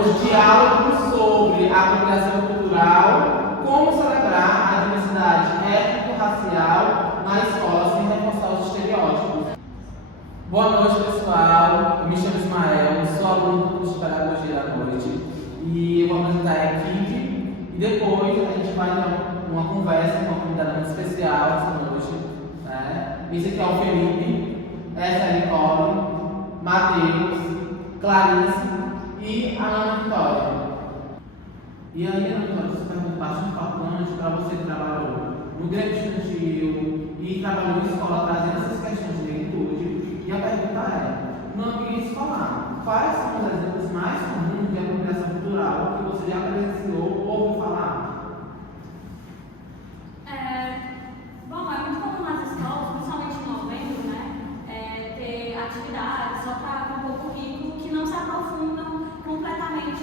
Diálogo sobre a apropriação cultural, como celebrar a diversidade étnico-racial na escola sem reforçar os estereótipos. Boa noite, pessoal. Eu me chamo Ismael, sou aluno do curso de Pedagogia da Noite e eu vou apresentar a equipe e depois a gente vai ter uma conversa com uma convidada muito especial essa noite. Né? Esse aqui é o Felipe, essa é a Nicole, Matheus, Clarice e a Ana Vitória. E aí, Ana Vitória, você pergunta bastante importante para você que trabalhou no Grêmio Estudantil e trabalhou em escola trazendo essas questões de negritude. E a pergunta é, no ambiente escolar, quais são os exemplos mais comuns de apropriação cultural que você já presenciou ou ouviu falar? Bom, é muito comum nas escolas, principalmente em novembro, ter atividades só para um pouco rico que não se aprofundam completamente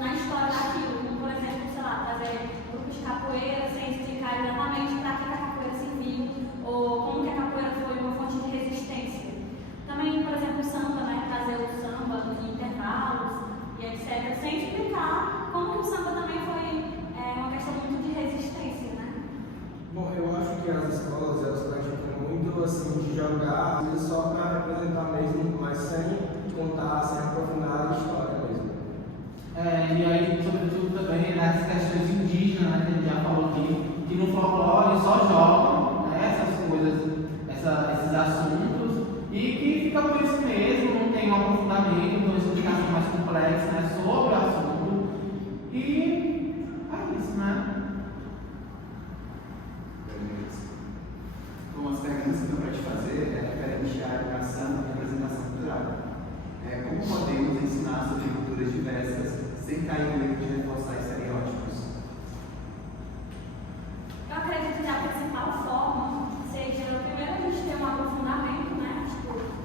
na história daquilo, como por exemplo, sei lá, trazer grupos de capoeira sem explicar exatamente para que a capoeira serviu ou como que a capoeira foi uma fonte de resistência. Também, por exemplo, o samba, trazer o samba em intervalos e etc, sem explicar como que o samba também foi uma questão muito de resistência, né? Bom, eu acho que as escolas elas praticam muito assim de jogar, às vezes só para representar mesmo, mas sem contar, sem aprofundar a história mesmo. E aí, sobretudo também nas questões indígenas, que a gente já falou aqui, que no folclore só jogam essas coisas, esses assuntos, e que fica por isso mesmo, não tem um aprofundamento, uma explicação mais complexa sobre o assunto. E é isso, né? Bom, as perguntas que eu para te fazer é referente à educação e representação cultural. Como podemos ensinar sobre culturas diversas sem cair no erro de reforçar estereótipos? Eu acredito que a principal forma seja, primeiro, a gente ter um aprofundamento,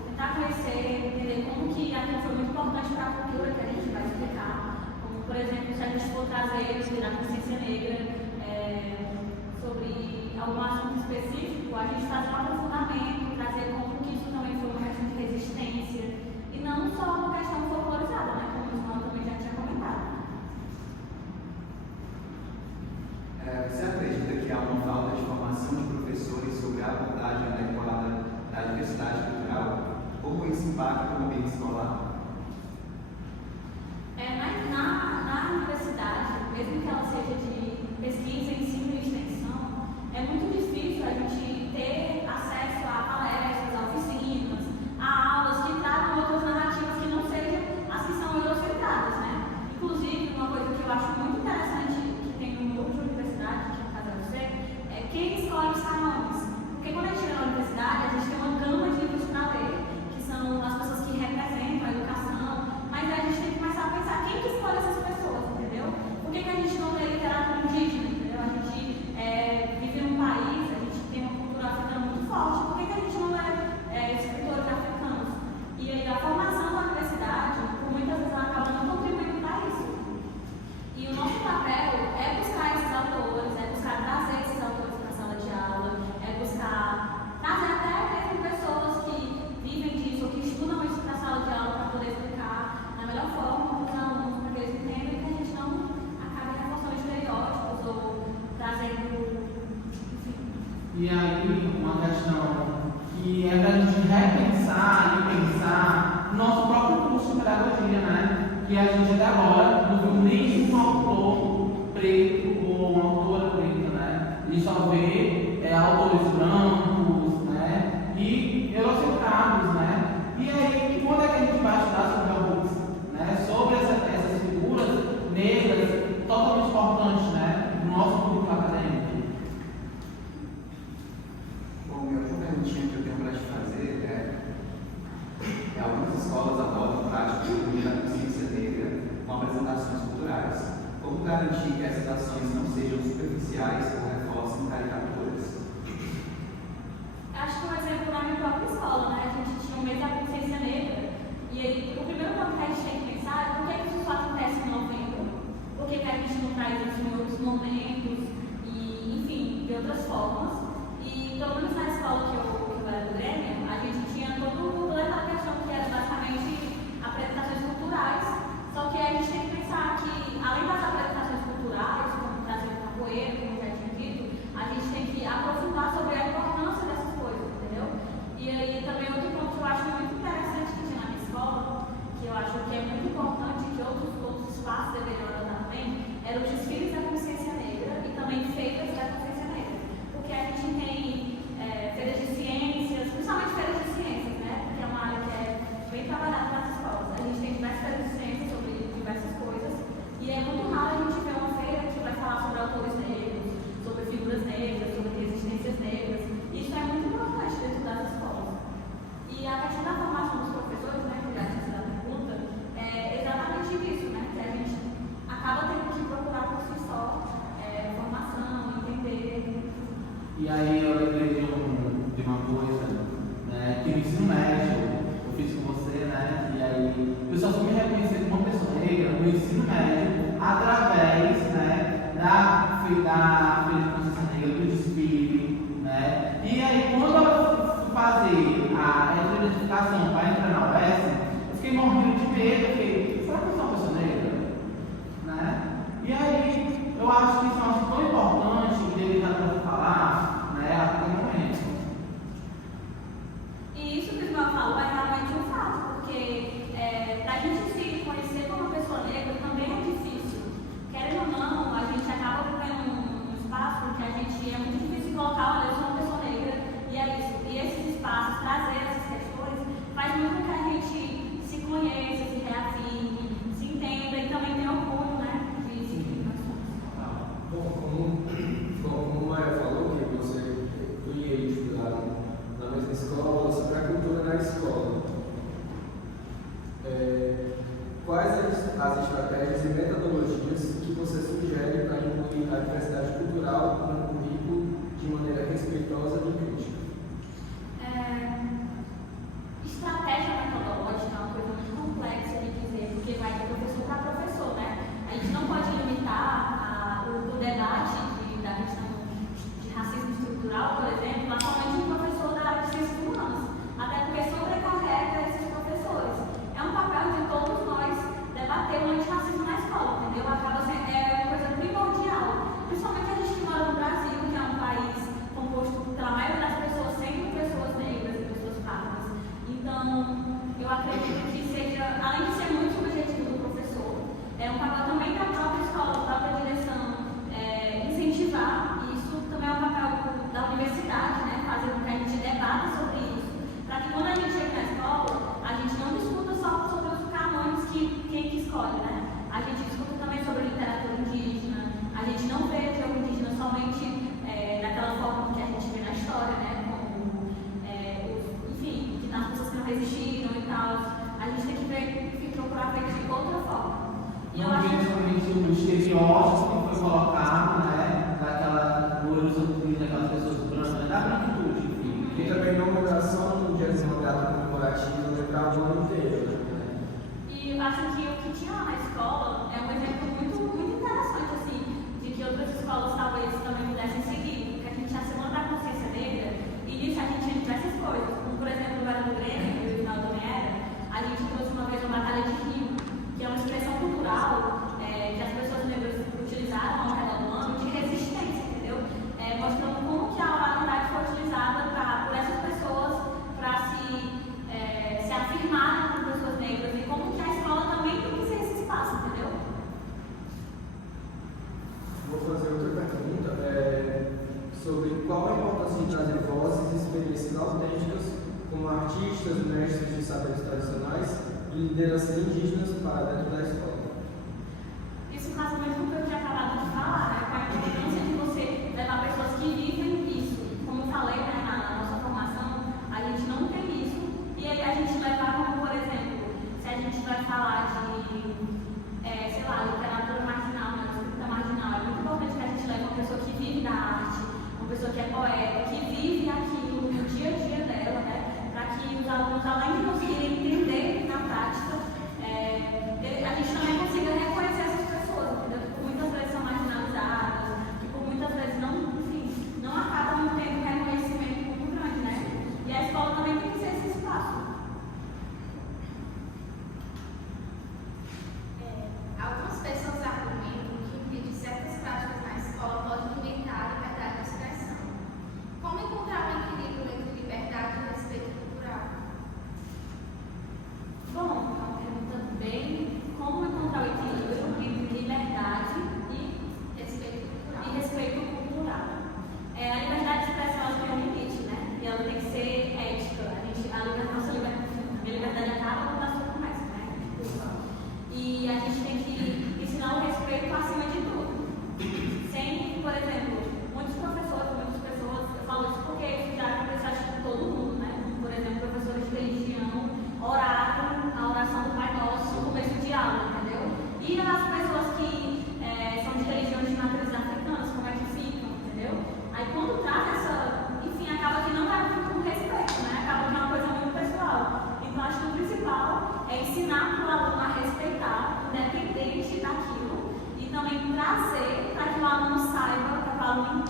tentar conhecer, entender como que aquilo foi muito importante para a cultura que a gente vai explicar. Como, por exemplo, se a gente for trazer na consciência negra sobre algum assunto específico, a gente fazer um aprofundamento, trazer como que isso também foi uma questão de resistência e não só uma questão folclorizada, como o Ismael também já tinha comentado. Você acredita que há uma falta de formação de professores sobre a abordagem adequada da diversidade cultural? Como isso impacta o ambiente escolar? Na universidade, mesmo que ela seja de pesquisa, ensino e extensão, é muito difícil a gente ter acesso a palestras, a oficinas, a aulas que tragam outras narrativas que não sejam as que são eurocentradas, Inclusive, uma coisa que eu acho muito interessante que tem no grupo de universidade, que no caso é você, é quem escolhe os canônicos. Porque quando a gente chega na universidade, a gente tem uma gama de livros para ler, que são as pessoas que representam a educação, mas a gente tem que começar a pensar quem que escolhe essas pessoas, entendeu? Por que a gente não lê literatura indígena, entendeu? A gente vive num país, a gente tem uma cultura africana muito forte, por que a gente não lê escritores africanos? E aí a formação da universidade, por muitas vezes, ela acaba não contribuindo para isso. E o nosso papel é buscar esses autores, é buscar trazer esses autores para a sala de aula, é buscar trazer até mesmo pessoas que vivem disso ou que estudam isso para a sala de aula para poder explicar da melhor forma para os alunos, para que eles entendam e que a gente não acabe reforçando estereótipos ou trazendo, enfim. E aí, uma questão que é para a gente repensar e pensar no nosso próprio curso de pedagogia, que a gente até agora não viu nenhum autor preto ou uma autora preta, A gente só vê autores brancos, e eurocentrados, E aí, quando é que a gente vai estudar sobre a Roots, sobre essas figuras negras totalmente importantes, no nosso currículo acadêmico? Bom, minha última perguntinha que eu tenho para te fazer algumas escolas abordam práticas da consciência negra com apresentações culturais. Como garantir que essas ações não sejam superficiais ou reforcem caricaturas? Acho que um exemplo na minha própria escola, A gente tinha um mês da consciência negra e aí o primeiro ponto que a gente tem que pensar é por que isso só acontece em novembro, por que a gente não traz isso em outros momentos e, enfim, de outras formas. E pelo menos na escola que eu era do Grêmio, a gente tinha toda aquela questão que era basicamente apresentações culturais, só que a gente tem que pensar feira de consciência negra, do desfile, né? E aí, quando eu fui fazer a identificação para entrar na UES, eu fiquei morrendo de medo, porque será que eu sou uma pessoa negra? Né? E aí, eu acho que isso é um assunto tão importante e delicado para falar, né, a qualquer momento. E isso que o Ismael falou é realmente um fato, porque para a gente se conhecer como uma pessoa negra também é difícil. Querendo ou não, a gente acaba vivendo um espaço que a gente é muito difícil colocar, olha, eu sou uma pessoa negra, e é isso. E esses espaços, trazer essas questões, faz muito com que a gente se conheça, se reafirme, se entenda e também tenha orgulho, né, de seguir nós somos. Bom, como o Maia falou, que você ia estudar na mesma escola, sobre a cultura na escola. Quais as estratégias e metodologias que você sugere para incluir a diversidade cultural no currículo de maneira respeitosa e crítica? Estratégia metodológica é uma coisa muito complexa de dizer, porque vai de professor para professor, né? A gente não pode limitar o debate da questão de racismo estrutural, por exemplo, a somente um professor da área de ciências humanas, até porque sobrecarrega esses professores. É um papel de todos nós debater o antirracismo na escola, entendeu? Acaba sendo uma coisa primordial, principalmente a gente que mora no Brasil, que é um país composto pela maioria das pessoas sempre pessoas negras e pessoas pardas. Então, eu acredito que seja, além de ser muito subjetivo do professor, é um papel também da própria escola, da própria direção, incentivar. E isso também é um papel da universidade, né? Fazer com que a gente debata sobre isso, para que quando a gente chega na escola, a gente não discuta só sobre os canões que quem que escolhe, né? A gente discuta também sobre literatura indígena, a gente não vê o indígena somente daquela forma que a gente vê na história, né? Como, enfim, as pessoas que não resistiram e tal. A gente tem que ver, procurar ver de outra forma. E eu acho que o estereótipo que foi colocado, né, daquela daquelas pessoas brancas, da branquitude, enfim. E também não mudar só no dia de uma data comemorativa, lembrar o ano inteiro. E acho que o que tinha lá na escola é um exemplo muito, muito interessante, assim, de que outras escolas talvez também pudessem seguir, porque a gente tinha a Semana da Consciência Negra, e nisso a gente tinha diversas coisas, como por exemplo no Era do Grêmio, no final da minha era, a gente trouxe uma vez uma batalha de rima, que é uma expressão cultural que as pessoas negras utilizaram ao redor do ano de resistência, entendeu? Mostrando como que a oralidade foi utilizada por essas pessoas para se afirmarem como pessoas negras e como que a escola também tem que ser esse espaço, entendeu? Vou fazer outra pergunta sobre qual a importância de trazer vozes e experiências autênticas como artistas, mestres de saberes tradicionais e lideranças indígenas para dentro da escola. Isso casa muito com o que eu tinha acabado de falar, né? Com a importância de você levar pessoas que vivem isso. Como eu falei, né, na nossa formação, a gente não tem isso. E aí a gente levar como, por exemplo, se a gente vai falar de, sei lá, literatura marginal, né, escrita marginal, é muito importante que a gente leve uma pessoa que vive da arte, uma pessoa que é poeta, que vive aquilo no dia a dia dela, né? Para que os alunos, além de conseguirem entender na prática, a gente também consiga reconhecer essas pessoas, entendeu? Porque muitas vezes são marginalizadas.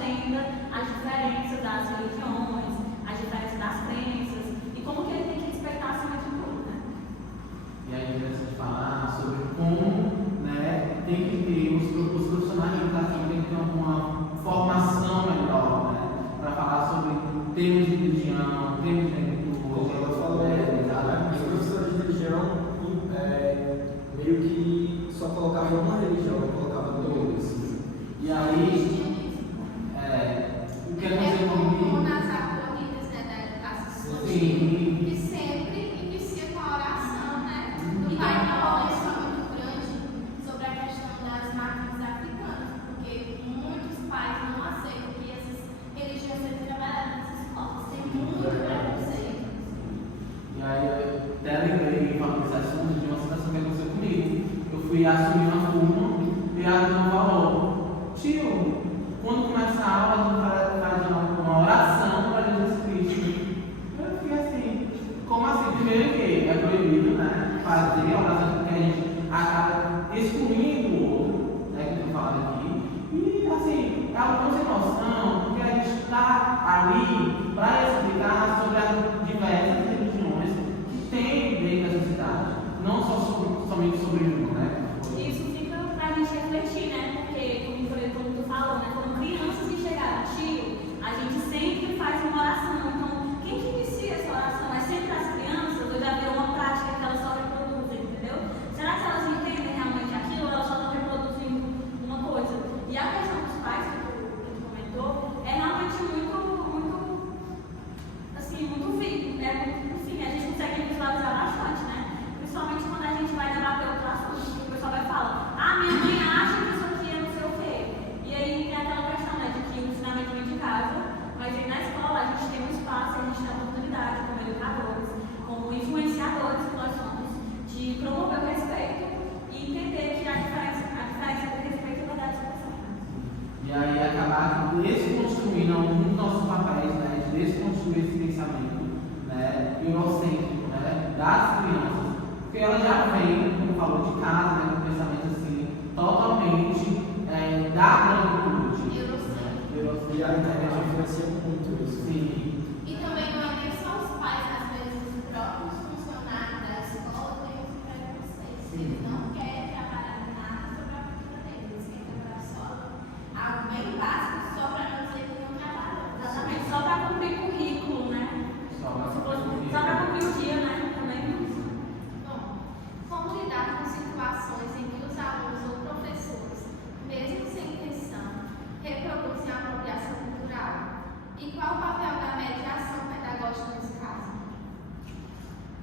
entenda as diferenças das religiões, as diferenças das crenças e como que ele tem que respeitar acima de tudo, né? E aí é interessante falar sobre como, né, tem que ter os profissionais de educação tem que ter uma formação melhor, né, para falar sobre termos de religião, termos de negritude. Como ela falou, os professores de religião meio que só colocavam uma religião, não colocavam todas. E aí, o que aconteceu comigo? Como nas acolhidas, né, da educação Sim. que sempre inicia com a oração, né? E vai uma lição muito grande sobre a questão das máquinas africanas, porque muitos pais não aceitam que essas religiões sejam trabalhadas nas escolas. Tem muito preconceito. E aí eu até lembrei, falando desse assunto, de uma situação que aconteceu comigo. Eu fui assumir uma turma e a turma falou: tio, quando começa a aula, a gente faz uma oração para Jesus Cristo. Eu fiquei assim, como assim? Primeiro que é proibido, né, fazer a oração, porque a gente acaba excluindo o outro, né, que eu estou falando aqui. E assim, é algo sem noção, porque a gente está ali para explicar sobre as diversas religiões que tem dentro da sociedade, não somente sobre uma, né? Isso fica pra gente refletir, né? Porque, como tu falou, né? Quando crianças que chegaram, tio, a gente sempre faz uma oração. Então, quem que inicia essa oração? É sempre as crianças, ou já virou uma prática que elas só reproduzem, entendeu? Será que elas entendem realmente aquilo ou elas só estão reproduzindo uma coisa? E a questão dos pais, que tu comentou, é realmente muito vivo, né? Enfim, a gente consegue visualizar bastante, né? Principalmente quando a gente vai debater outro assunto, que o pessoal vai falar: ah, minha mãe acha que isso aqui é não sei o quê. E aí tem aquela questão, né, de que o ensinamento vem de casa, mas aí na escola a gente tem um espaço, a gente tem a oportunidade, como educadores, como influenciadores que nós somos, de promover o respeito e entender que a diferença entre respeito e verdade são pessoas. E aí acabar desconstruindo alguns dos nossos papéis, né, de desconstruir esse pensamento, né, eurocêntrico, né, das crianças, porque ela já vem, como falou, de casa, né, com um pensamento assim, totalmente da branquitude. Eurocêntrico. E a internet influencia muito isso. Sim. E também não é nem só os pais, às vezes os próprios funcionários da escola têm os preconceitos. Eles não querem trabalhar nada sobre a cultura deles, eles querem trabalhar só algo bem básico, só para não dizer que não trabalham. Exatamente, só para cumprir currículo, né? Só pra Só para cumprir o dia, né? Também. Bom, como lidar com situações em que os alunos ou professores, mesmo sem intenção, reproduzem a apropriação cultural? E qual o papel da mediação pedagógica nesse caso?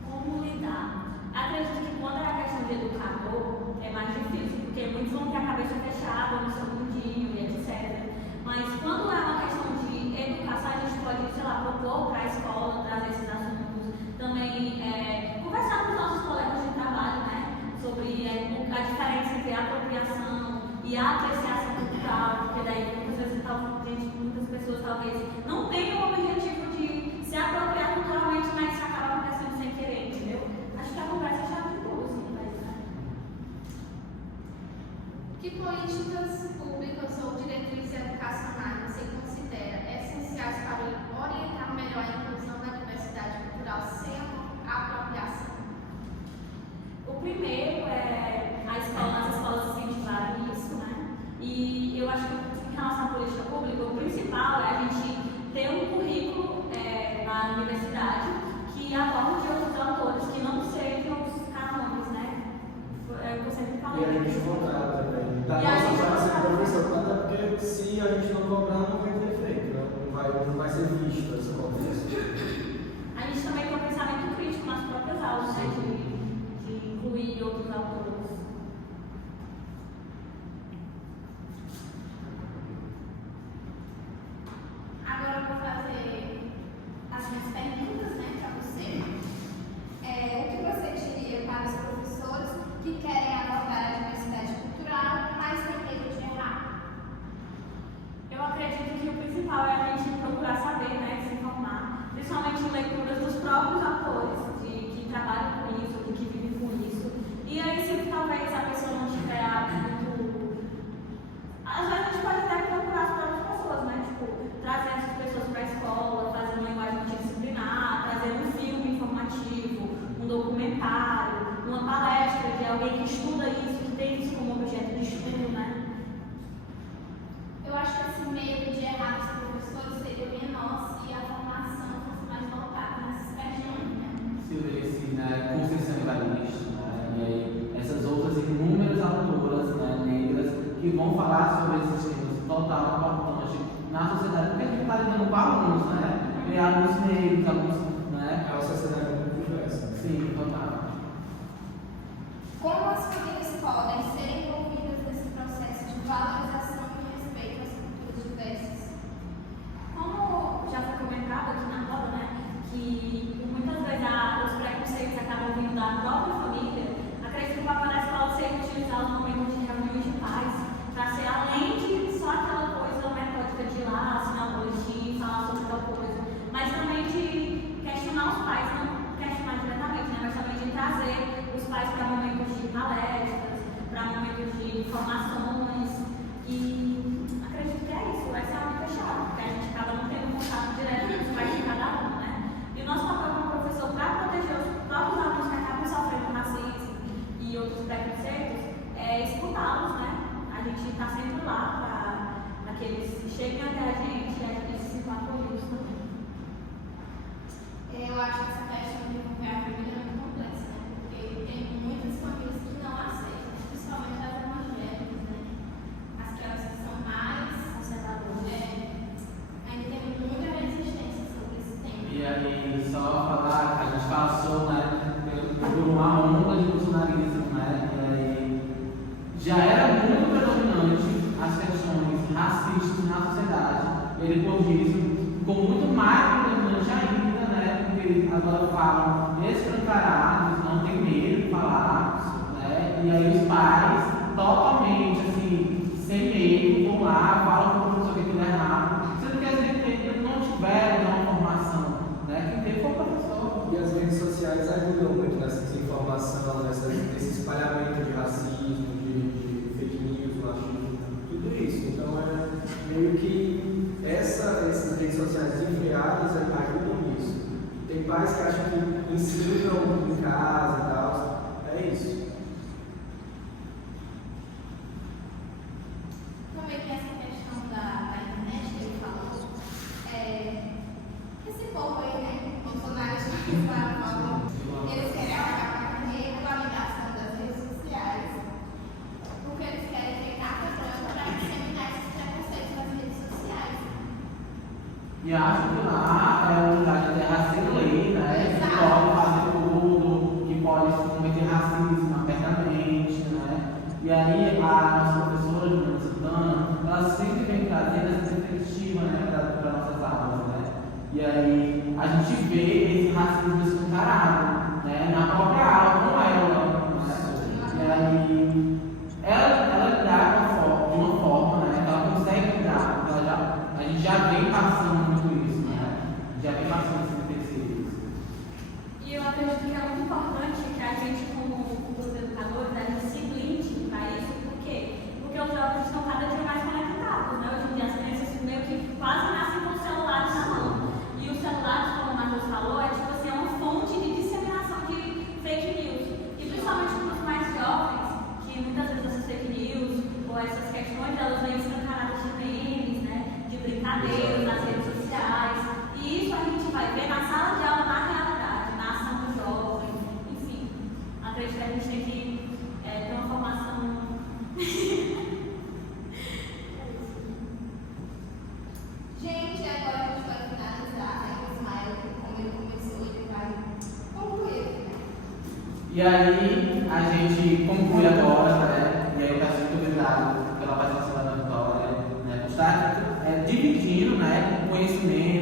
Como lidar? Acredito que quando é a questão de educador é mais difícil, porque muitos vão ter a cabeça fechada no seu mundinho e etc. Mas quando é uma questão de educação, a gente pode, sei lá, propor para a escola trazer esses assuntos, também conversar com os nossos colegas de trabalho, né, sobre a diferença entre a apropriação e a apreciação cultural, porque daí muitas pessoas talvez não tenham o objetivo de se apropriar culturalmente, mas isso acaba acontecendo sem querer, entendeu? Acho que a conversa já de tudo, assim, né? Que políticas públicas ou diretrizes educacionais você considera essenciais para orientar melhor a inclusão da diversidade cultural sem a apropriação? O primeiro é nas escolas incentivarem isso, né? E eu acho que em relação à política pública, o principal é a gente ter um currículo na universidade que aborde outros autores que não sejam os cânones, né? É o que eu sempre falei. E a gente cobrar também. Da E a nossa gente parte ser cobrar. professor, até porque se a gente não cobrar, não vai ter efeito, né? Não vai ser visto esse contexto. A gente também tem um pensamento crítico nas próprias aulas, né? De incluir outros documentário, numa palestra de alguém que estuda isso, que tem isso como objeto de estudo, né? Eu acho que esse medo de errar dos professores seria menor se a formação fosse mais voltada nessas questões, né? Se houvesse, né, Conceição Evaristo, né, e aí essas outras inúmeras autoras, né, negras que vão falar sobre esses temas de total importância na sociedade, porque a gente está lidando com alunos, né? E alunos negros, alunos, né? É uma sociedade muito diversa. Sim, total. Como as famílias podem ser envolvidas nesse processo de valorização e respeito às culturas diversas? Como já foi comentado aqui na roda, né, que muitas vezes os preconceitos acabam vindo da própria família, acredito que o papel da escola seja utilizar os momentos de reuniões de pais para ser além de só aquela coisa metódica de ir lá, assinar um boletim, falar sobre tal coisa, mas também de questionar os pais, não questionar diretamente, né, mas também de trazer os pais para momentos de palestras, para momentos de formações, e acredito que é isso, essa é a única chave, porque a gente acaba não tendo contato direto com os pais de cada um, né? E o nosso papel como professor para proteger os próprios alunos que acabam sofrendo racismo e outros preconceitos é escutá-los, né? A gente está sempre lá para que eles cheguem até a gente e a gente se sinta acolhidos também. Eu acho que essa questão de envolver a família é muito complexa, né? Porque tem muitas famílias que não aceitam, principalmente as evangélicas, né? Aquelas que são mais conservadoras. Ainda tem muita resistência sobre esse tema. E aí, só falar, a gente passou, né, por uma onda de bolsonarismo, né, e aí já era muito predominante as questões racistas na sociedade. E depois disso, ficou muito mais predominante ainda, né, porque eles agora falam escancarados, não tem medo de falar, né, e aí os pais, totalmente, assim, sem medo, vão lá, falam com o professor que aquilo é errado, sendo que eles não tiveram uma formação, né, quem teve foi o professor. E as redes sociais ajudam muito nessa desinformação, nesse espalhamento de racismo, de fake news, machismo, tudo isso. Então é meio que essas redes sociais desenfreadas ajudam nisso. Tem pais que acham que ensinam em casa e tal. É isso. Também tem essa questão da internet que ele falou. Esse povo aí, né? Bolsonaristas que falam, eles querem acabar com a regulamentação das redes sociais, porque eles querem ter carta branca para disseminar esses preconceitos nas redes sociais. E acho que lá é um lugar de terra sem lei, né? Que pode fazer tudo, que pode cometer racismo abertamente, né? E aí a nossa professora Juliana Santana, ela sempre vem trazendo essa perspectiva, né, para nossas aulas, né? E aí a gente vê esse racismo escancarado, né, na própria aula com ela, né? E aí ela lidar de uma forma, né, que ela consegue lidar, a gente já vem passando muito isso, né? Já vem passando esses terceiros. E eu acredito que é muito importante que a gente, como os educadores, a gente se blinde para isso. Por quê? Porque os jovens estão cada dia mais conectados, né? Hoje em dia as crianças meio que quase nascem com os celulares na mão. E os celulares, como o Matheus falou, é tipo assim, é uma fonte de disseminação de fake news. E principalmente para os mais jovens, que muitas vezes essas fake news ou essas questões, elas vêm escancaradas de memes, né? De brincadeiras nas redes sociais. E isso a gente vai ver na sala de aula, na realidade, na ação do jovem, enfim. Acredito que a gente tem que ter uma formação. Gente, agora a gente vai finalizar, né? O Ismael, como ele começou, ele vai concluir, né? E aí a gente conclui agora, né? E aí eu peço muito obrigado pela participação da Vitória, né? Por estar dividindo, né, o conhecimento.